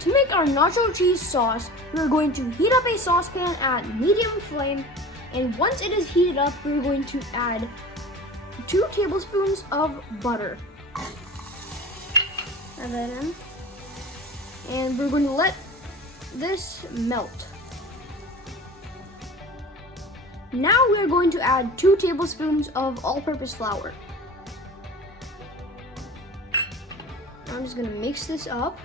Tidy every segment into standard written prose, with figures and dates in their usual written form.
To make our nacho cheese sauce, we're going to heat up a saucepan at medium flame, and once it is heated up, we're going to add 2 tablespoons of butter. Add that in. And we're going to let this melt. Now we're going to add 2 tablespoons of all-purpose flour. I'm just going to mix this up.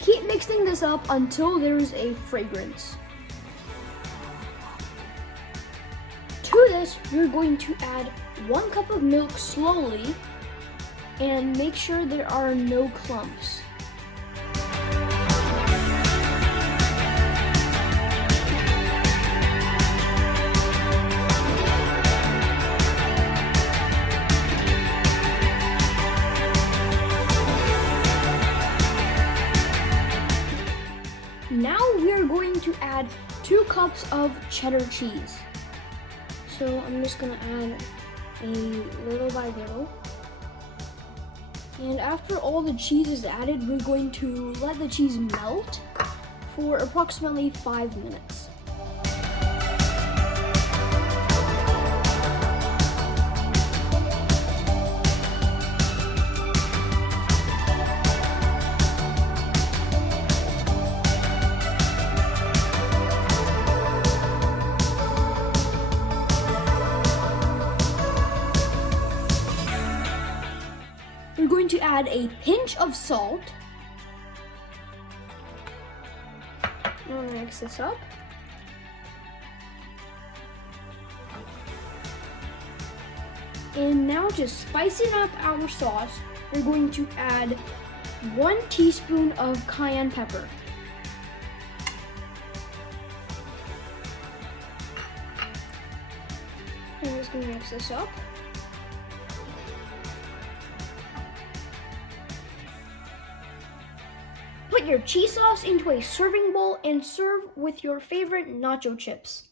Keep mixing this up until there's a fragrance. To this, we're going to add 1 cup of milk slowly and make sure there are no clumps. Now we are going to add 2 cups of cheddar cheese. So I'm just going to add a little by little. And after all the cheese is added, we're going to let the cheese melt for approximately 5 minutes. We're going to add a pinch of salt. I'm going to mix this up. And now to spicing up our sauce, we're going to add 1 teaspoon of cayenne pepper. I'm just going to mix this up. Put your cheese sauce into a serving bowl and serve with your favorite nacho chips.